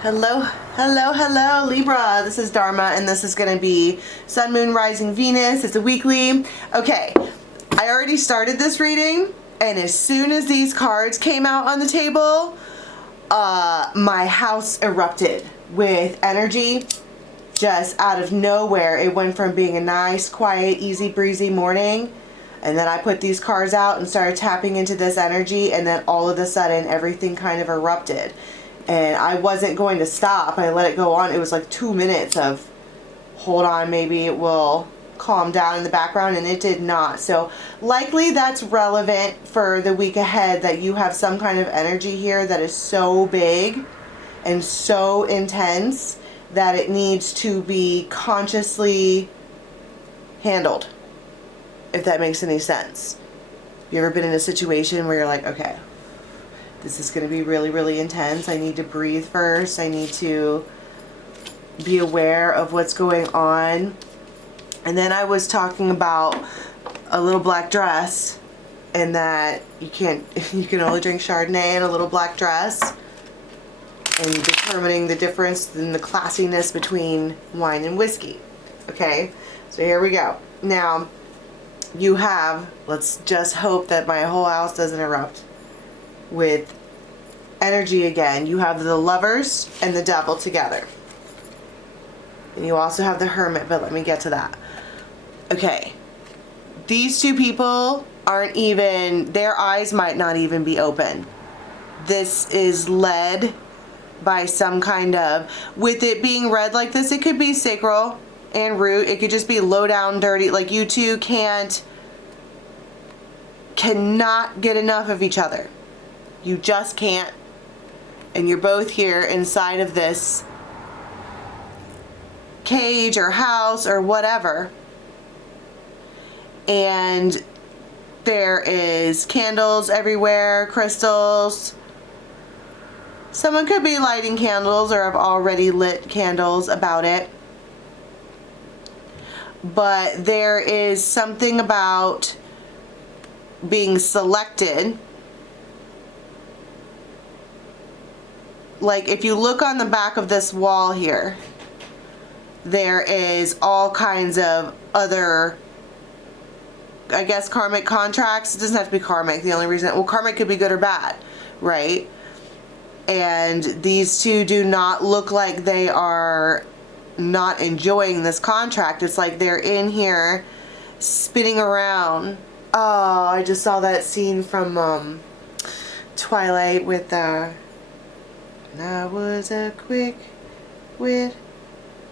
Hello, hello, hello, Libra. This is Dharma, and this is going to be Sun, Moon, Rising, Venus. It's a weekly. Okay, I already started this reading, and as soon as these cards came out on the table, my house erupted with energy just out of nowhere. It went from being a nice, quiet, easy breezy morning, and then I put these cards out and started tapping into this energy, and then all of a sudden everything kind of erupted. And I wasn't going to stop. I let it go on. It was like 2 minutes of, hold on, maybe it will calm down in the background, and it did not. So likely that's relevant for the week ahead, that you have some kind of energy here that is so big and so intense that it needs to be consciously handled, if that makes any sense. You ever been in a situation where you're like, okay, this is going to be really, really intense. I need to breathe first. I need to be aware of what's going on. And then I was talking about a little black dress, and that you can only drink Chardonnay in a little black dress, and determining the difference in the classiness between wine and whiskey. Okay, so here we go. Now, you have, let's just hope that my whole house doesn't erupt with energy again. You have the Lovers and the Devil together. And you also have the Hermit, but let me get to that. Okay. These two people aren't even, their eyes might not even be open. This is led by some kind of, with it being red like this, it could be sacral and root. It could just be low down, dirty. Like, you two cannot get enough of each other. You just can't. And you're both here inside of this cage or house or whatever. And there is candles everywhere, crystals. Someone could be lighting candles or have already lit candles about it. But there is something about being selected. Like, if you look on the back of this wall here, there is all kinds of other, I guess, karmic contracts. It doesn't have to be karmic. The only reason, well, karmic could be good or bad, right? And these two do not look like they are not enjoying this contract. It's like they're in here spinning around. Oh, I just saw that scene from Twilight with I was a quick-wit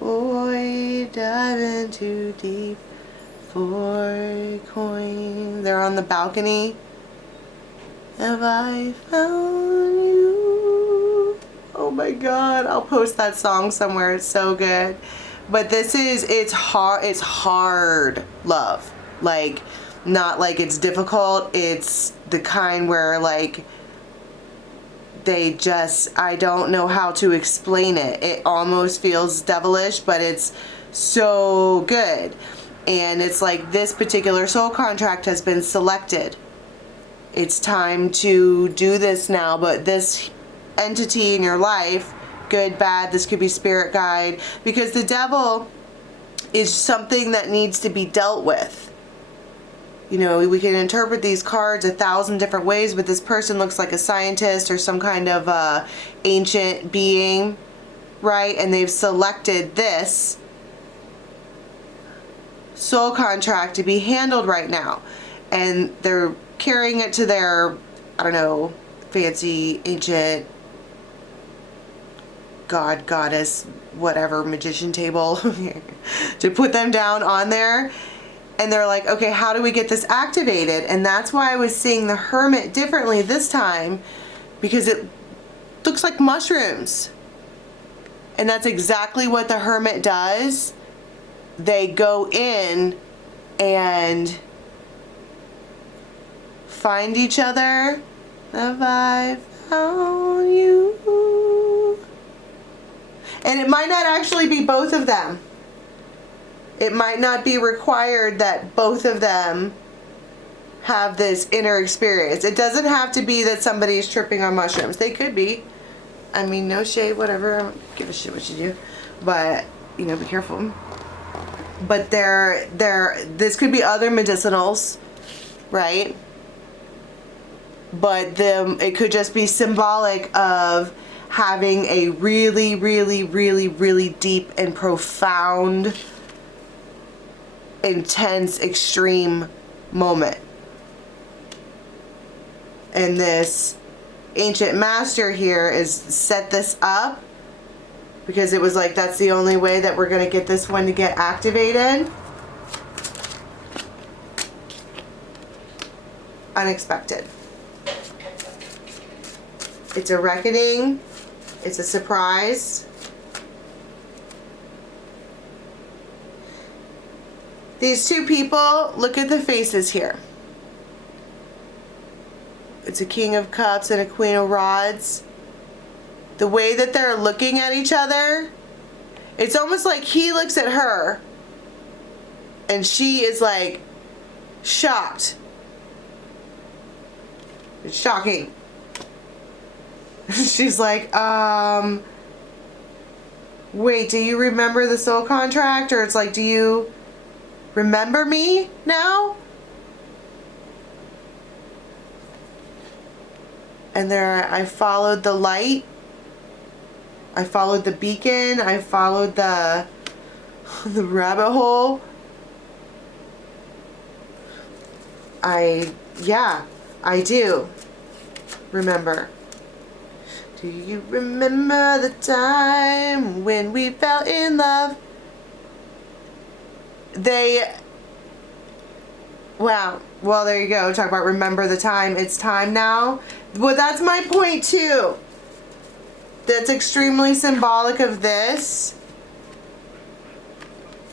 boy diving too deep for a coin. They're on the balcony. Have I found you? Oh my God, I'll post that song somewhere. It's so good. But this is, it's hard love. Like, not like it's difficult. It's the kind where, like, they just, I don't know how to explain it. It almost feels devilish, but it's so good. And it's like this particular soul contract has been selected. It's time to do this now, but this entity in your life, good, bad, this could be spirit guide, because the devil is something that needs to be dealt with. You know, we can interpret these cards 1,000 different ways, but this person looks like a scientist or some kind of ancient being, right? And they've selected this soul contract to be handled right now. And they're carrying it to their, I don't know, fancy, ancient god, goddess, whatever, magician table to put them down on there. And they're like, okay, how do we get this activated? And that's why I was seeing the Hermit differently this time, because it looks like mushrooms. And that's exactly what the Hermit does. They go in and find each other. Have I found you? And it might not actually be both of them. It might not be required that both of them have this inner experience. It doesn't have to be that somebody's tripping on mushrooms. They could be. I mean, no shade, whatever. I don't give a shit what you do. But, you know, be careful. But this could be other medicinals, right? But it could just be symbolic of having a really, really, really, really deep and profound, intense, extreme moment. And this ancient master here is set this up because it was like, that's the only way that we're going to get this one to get activated. Unexpected. It's a reckoning. It's a surprise. These two people, look at the faces here. It's a King of Cups and a Queen of Rods. The way that they're looking at each other, it's almost like he looks at her and she is like shocked. It's shocking. She's like, wait, do you remember the soul contract? Or it's like, do you remember me now? And there, I followed the light. I followed the beacon. I followed the rabbit hole. Yeah, I do remember. Do you remember the time when we fell in love? Wow. Well, there you go. Talk about remember the time. It's time now. Well, that's my point too. That's extremely symbolic of this.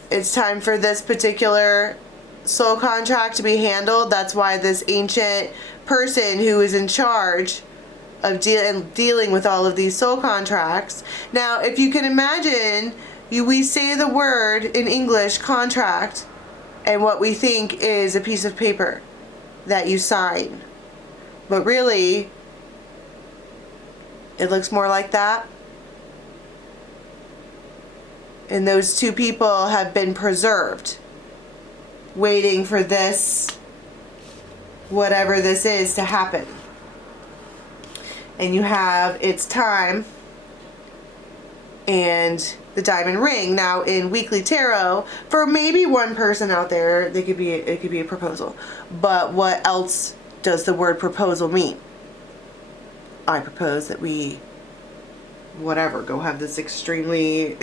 It's time for this particular soul contract to be handled. That's why this ancient person who is in charge of dealing with all of these soul contracts. Now, if you can imagine, we say the word in English, contract, and what we think is a piece of paper that you sign. But really, it looks more like that. And those two people have been preserved, waiting for this, whatever this is, to happen. And you have its time and the diamond ring. Now in weekly tarot, for maybe one person out there, it could be a proposal. But what else does the word proposal mean? I propose that we go have this extremely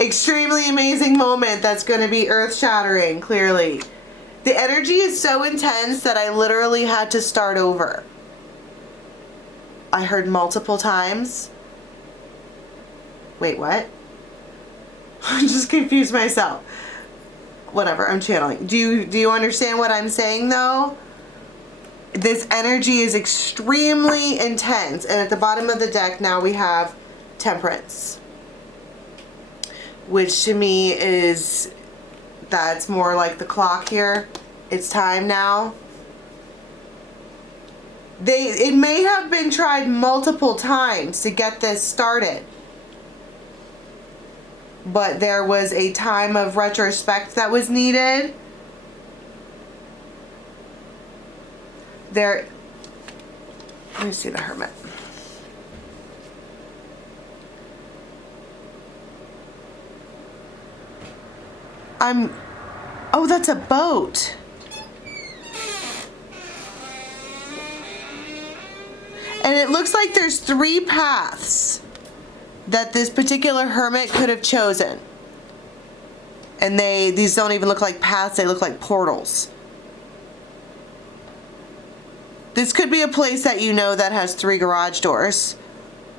extremely amazing moment that's going to be earth-shattering. Clearly the energy is so intense that I literally had to start over. I heard multiple times. Wait, what? I just confused myself. Whatever, I'm channeling. Do you understand what I'm saying though? This energy is extremely intense. And at the bottom of the deck now we have Temperance, which to me is, that's more like the clock here. It's time now. It may have been tried multiple times to get this started, but there was a time of retrospect that was needed. Let me see the Hermit. Oh, that's a boat. And it looks like there's 3 paths that this particular hermit could have chosen. And these don't even look like paths, they look like portals. This could be a place that you know that has 3 garage doors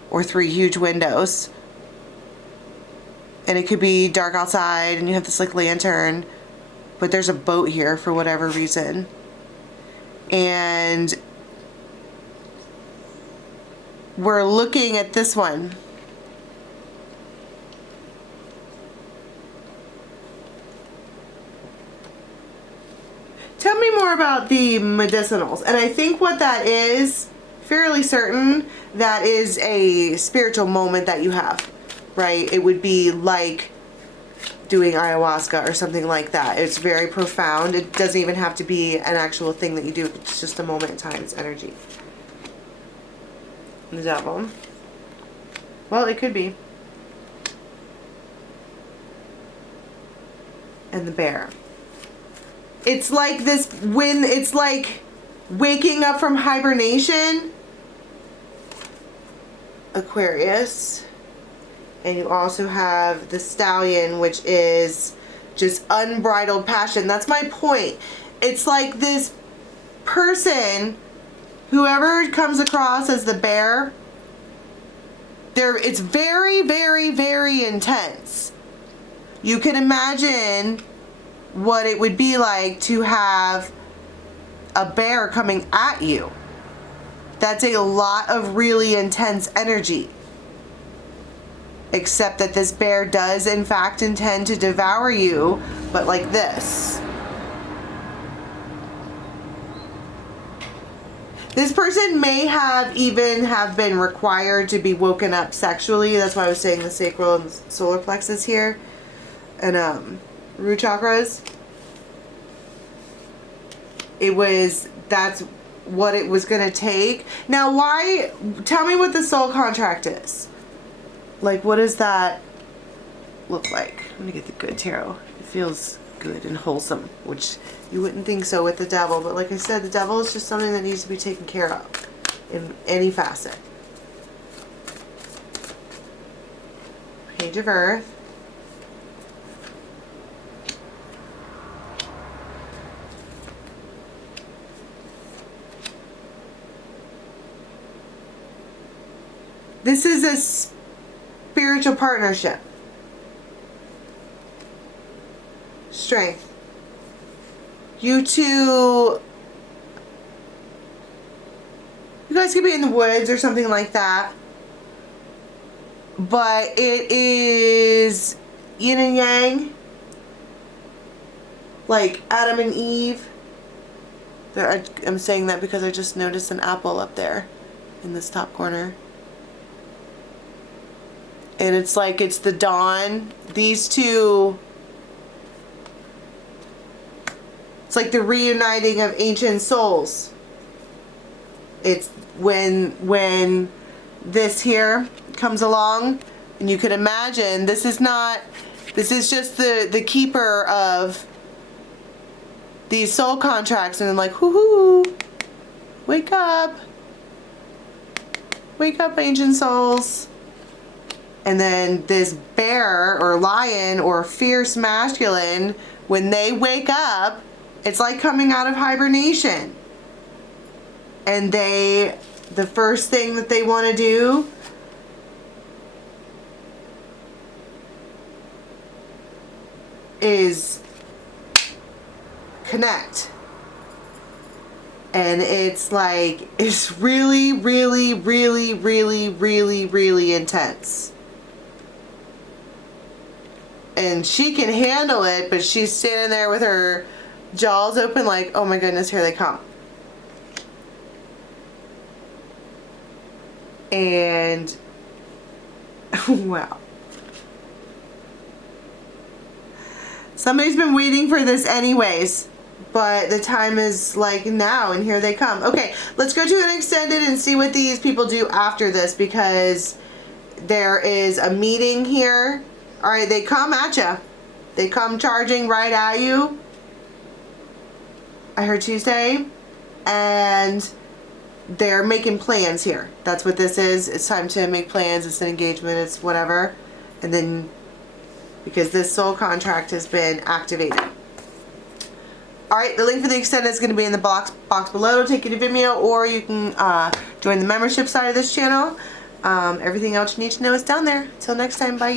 or 3 huge windows. And it could be dark outside and you have this like lantern, but there's a boat here for whatever reason. And we're looking at this one. Tell me more about the medicinals. And I think what that is fairly certain that is a spiritual moment that you have, right? It would be like doing ayahuasca or something like that. It's very profound. It doesn't even have to be an actual thing that you do. It's just a moment in time. It's energy. The devil. Well, it could be. And the bear. It's like this, when it's like waking up from hibernation. Aquarius. And you also have the stallion, which is just unbridled passion. That's my point. It's like this person, whoever comes across as the bear, it's very, very, very intense. You can imagine what it would be like to have a bear coming at you. That's a lot of really intense energy. Except that this bear does in fact intend to devour you, but like this. This person may have even been required to be woken up sexually. That's why I was saying the sacral and solar plexus here. And root chakras. That's what it was going to take. Now why, tell me what the soul contract is. Like, what does that look like? I'm gonna get the good tarot. It feels good and wholesome, which you wouldn't think so with the devil, but like I said, the devil is just something that needs to be taken care of in any facet. Page of Earth. This is a spiritual partnership. Strength. You guys could be in the woods or something like that. But it is yin and yang. Like Adam and Eve. I'm saying that because I just noticed an apple up there in this top corner. And it's like it's the dawn. These two, it's like the reuniting of ancient souls. It's when this here comes along, and you could imagine this is just the keeper of these soul contracts, and then like, hoo, wake up, ancient souls. And then this bear or lion or fierce masculine, when they wake up, it's like coming out of hibernation. And the first thing that they want to do is connect. And it's like, it's really, really, really, really, really, really intense. And she can handle it, but she's standing there with her jaws open like, oh my goodness, here they come. And wow. Somebody's been waiting for this anyways, but the time is like now, and here they come. Okay, let's go to an extended and see what these people do after this, because there is a meeting here. All right, they come at you. They come charging right at you. I heard Tuesday. And they're making plans here. That's what this is. It's time to make plans. It's an engagement. It's whatever. And then, because this soul contract has been activated. All right, the link for the extended is going to be in the box below. It'll take you to Vimeo, or you can join the membership side of this channel. Everything else you need to know is down there. Till next time, bye.